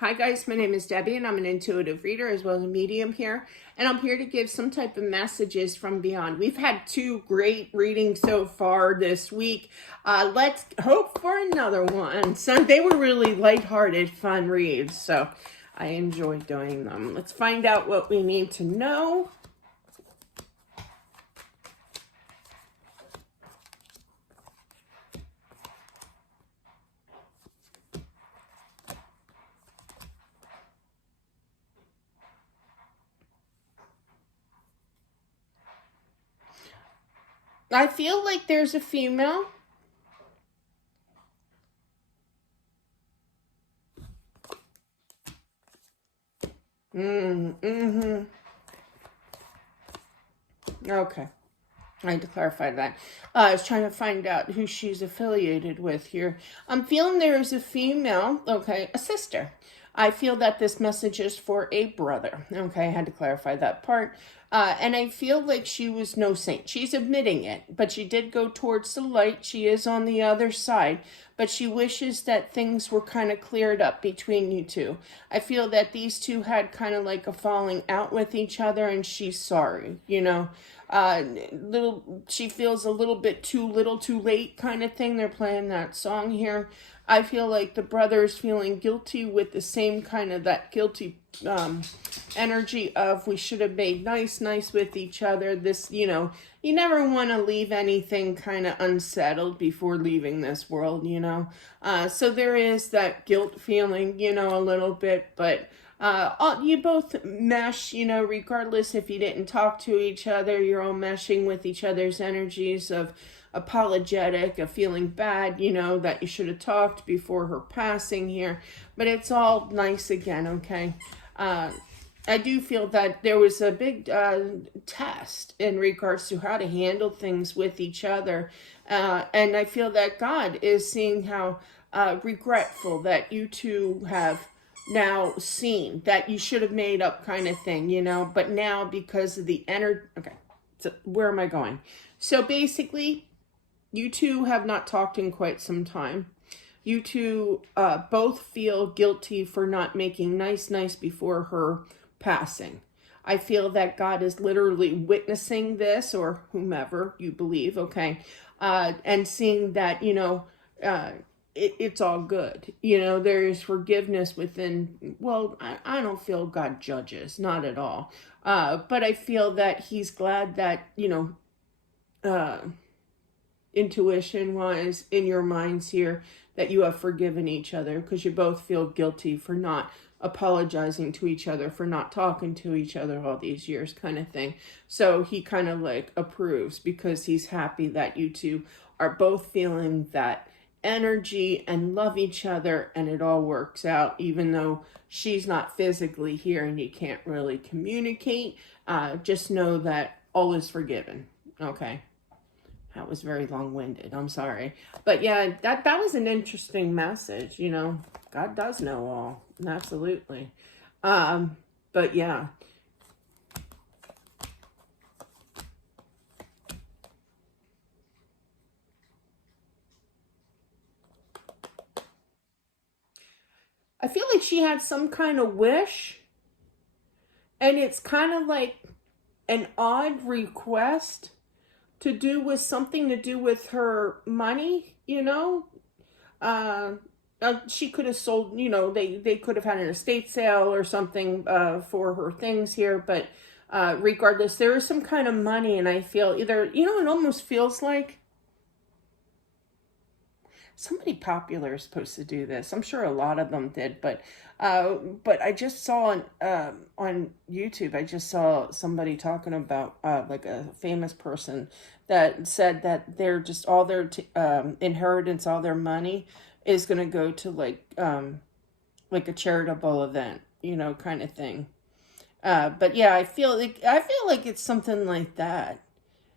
Hi guys, my name is Debbie and I'm an intuitive reader as well as a medium here. And I'm here to give some type of messages from beyond. We've had two great readings so far this week. Let's hope for another one. So they were really lighthearted, fun reads. So I enjoyed doing them. Let's find out what we need to know. I feel like there's a female. Okay. I had to clarify that. I was trying to find out who she's affiliated with here. I'm feeling there is a female, okay, a sister. I feel that this message is for a brother. Okay, I had to clarify that part. And I feel like she was no saint. She's admitting it, but she did go towards the light. She is on the other side, but she wishes that things were kind of cleared up between you two. I feel that these two had kind of like a falling out with each other, and she's sorry, you know. She feels a little bit too little too late kind of thing. They're playing that song here. I feel like the brother's feeling guilty with the same kind of that guilty energy of we should have made nice with each other. This, you know, you never want to leave anything kind of unsettled before leaving this world, you know. So there is that guilt feeling, you know, a little bit, but you both mesh, you know, regardless if you didn't talk to each other, you're all meshing with each other's energies of apologetic, of feeling bad, you know, that you should have talked before her passing here. But it's all nice again, okay? I do feel that there was a big test in regards to how to handle things with each other. And I feel that God is seeing how regretful that you two have now seen that you should have made up kind of thing, you know, but now because of the energy, okay, so where am I going? So basically, you two have not talked in quite some time. You two both feel guilty for not making nice before her passing. I feel that God is literally witnessing this, or whomever you believe, okay, and seeing that, you know, it's all good. You know, there is forgiveness within, well, I don't feel God judges, not at all. But I feel that he's glad that, you know, intuition wise in your minds here, that you have forgiven each other because you both feel guilty for not apologizing to each other, for not talking to each other all these years kind of thing. So he kind of like approves because he's happy that you two are both feeling that energy and love each other, and it all works out even though she's not physically here and you can't really communicate. Just know that all is forgiven. Okay. That was very long-winded. I'm sorry. But yeah, that was an interesting message, you know. God does know all. Absolutely. But yeah. I feel like she had some kind of wish, and it's kind of like an odd request to do with something to do with her money, you know. She could have sold, you know, they could have had an estate sale or something for her things here, but regardless, there is some kind of money, and I feel either, you know, it almost feels like somebody popular is supposed to do this. I'm sure a lot of them did, but I just saw on YouTube, I just saw somebody talking about like a famous person that said that they're just all their inheritance, all their money is going to go to like a charitable event, you know, kind of thing. But yeah, I feel like it's something like that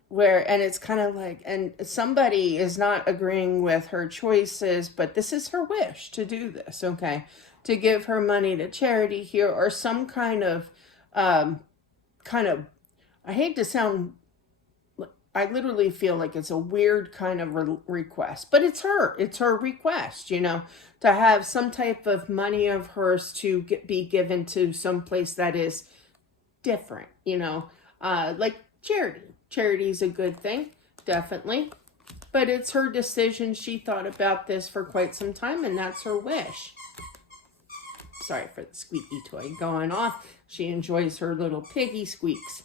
where, and it's kind of like, and somebody is not agreeing with her choices, but this is her wish to do this, okay, to give her money to charity here, or some kind of um kind of, I hate to sound I literally feel like it's a weird kind of request, but it's her request, to have some type of money of hers to be given to some place that is different, like charity. Charity is a good thing, definitely. But it's her decision. She thought about this for quite some time, and that's her wish. Sorry for the squeaky toy going off. She enjoys her little piggy squeaks.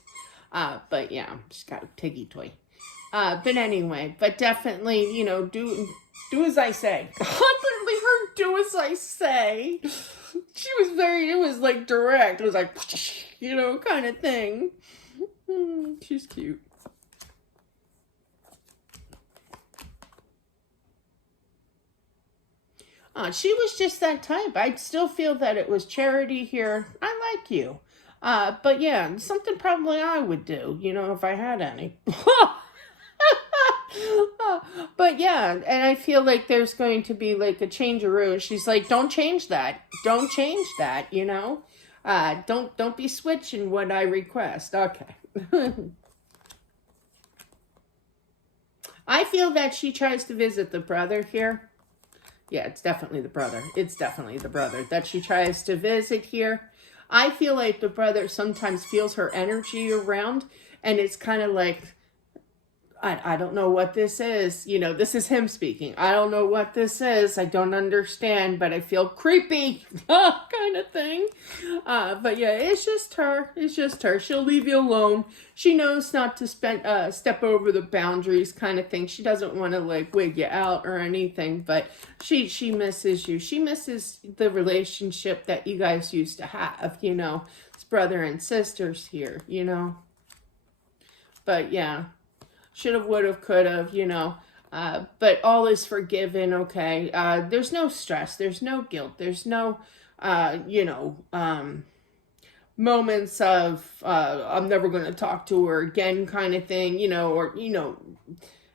But yeah, she's got a piggy toy. But anyway, but definitely, do as I say. I literally heard do as I say. It was like direct. It was like, kind of thing. She's cute. She was just that type. I still feel that it was charity here. I like you. But yeah, something probably I would do, if I had any. But yeah, and I feel like there's going to be like a change-a-roo. She's like, don't change that. Don't change that, don't be switching what I request. Okay. I feel that she tries to visit the brother here. Yeah, it's definitely the brother. It's definitely the brother that she tries to visit here. I feel like the brother sometimes feels her energy around, and it's kind of like, I don't know what this is. This is him speaking. I don't know what this is. I don't understand, but I feel creepy kind of thing. But yeah, it's just her. It's just her. She'll leave you alone. She knows not to step over the boundaries kind of thing. She doesn't want to like wig you out or anything, but she misses you. She misses the relationship that you guys used to have, It's brother and sisters here, But yeah. Should have, would have, could have, but all is forgiven, okay? There's no stress. There's no guilt. There's no, moments of, I'm never going to talk to her again kind of thing, or, you know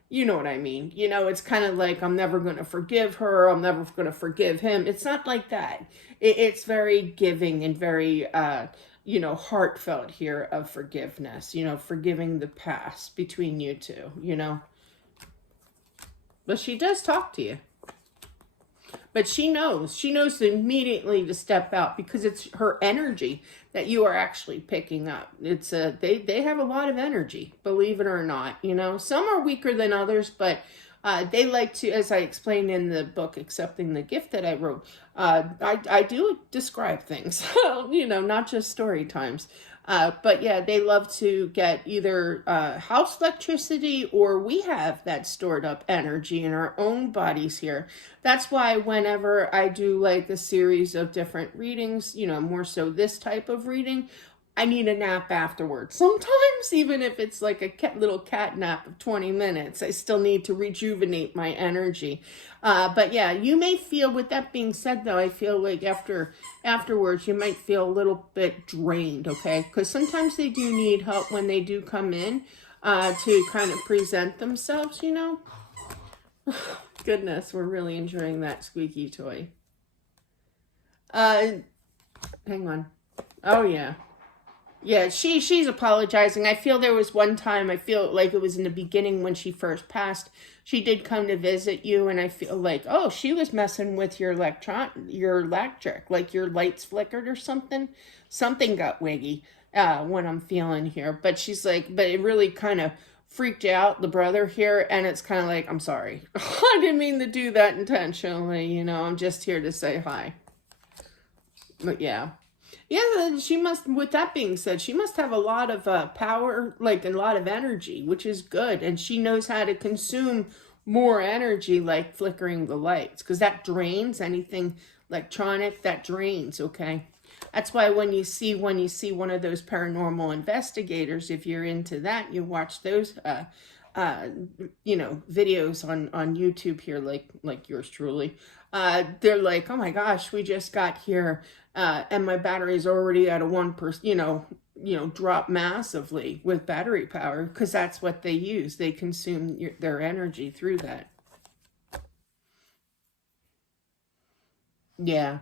what I mean? It's kind of like, I'm never going to forgive her. I'm never going to forgive him. It's not like that. It's very giving and very, heartfelt here of forgiveness, forgiving the past between you two, But she does talk to you. But she knows immediately to step out because it's her energy that you are actually picking up. It's they have a lot of energy, believe it or not, Some are weaker than others, but they like to, as I explained in the book, Accepting the Gift that I wrote, I do describe things, not just story times. But yeah, they love to get either house electricity or we have that stored up energy in our own bodies here. That's why whenever I do like a series of different readings, more so this type of reading, I need a nap afterwards. Sometimes, even if it's like a little cat nap of 20 minutes, I still need to rejuvenate my energy. But yeah, you may feel, with that being said though, I feel like afterwards you might feel a little bit drained, okay? Because sometimes they do need help when they do come in to kind of present themselves, Goodness, we're really enjoying that squeaky toy. Hang on. Oh yeah. Yeah, she's apologizing. I feel there was one time, I feel like it was in the beginning when she first passed, she did come to visit you, and I feel like, oh, she was messing with your electric, like your lights flickered or something. Something got wiggy when I'm feeling here. But she's like, but it really kind of freaked out the brother here, and it's kind of like, I'm sorry. I didn't mean to do that intentionally, I'm just here to say hi. But yeah. Yeah, she must, with that being said, she must have a lot of power, like a lot of energy, which is good. And she knows how to consume more energy, like flickering the lights, because that drains anything electronic, that drains, okay? That's why when you see one of those paranormal investigators, if you're into that, you watch those, videos on YouTube here, like yours truly. They're like, oh my gosh, we just got here. And my battery is already at a 1%, drop massively with battery power, because that's what they use. They consume their energy through that. Yeah.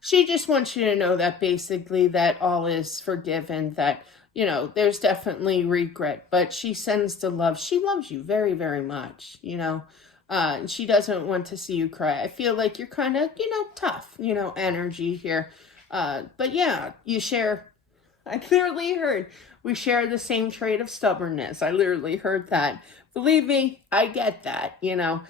She just wants you to know that basically that all is forgiven, that, you know, there's definitely regret, but she sends the love. She loves you very, very much, you know. And she doesn't want to see you cry. I feel like you're kind of, you know, tough, you know, energy here. But yeah, you share, I literally heard, we share the same trait of stubbornness. I literally heard that. Believe me, I get that, you know,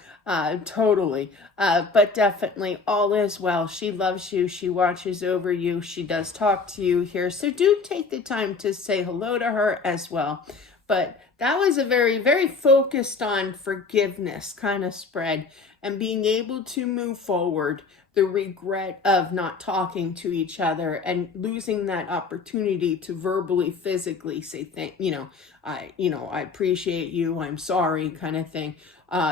totally. But definitely all is well. She loves you. She watches over you. She does talk to you here. So do take the time to say hello to her as well. But that was a very, very focused on forgiveness kind of spread and being able to move forward, the regret of not talking to each other and losing that opportunity to verbally, physically say, I appreciate you, I'm sorry kind of thing,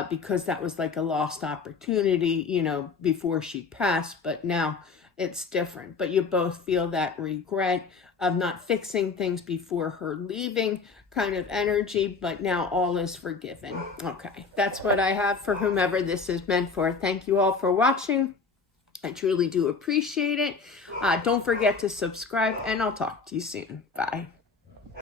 because that was like a lost opportunity, you know, before she passed, but now it's different. But you both feel that regret of not fixing things before her leaving kind of energy, but now all is forgiven. Okay, that's what I have for whomever this is meant for. Thank you all for watching. I truly do appreciate it. Don't forget to subscribe, and I'll talk to you soon. Bye.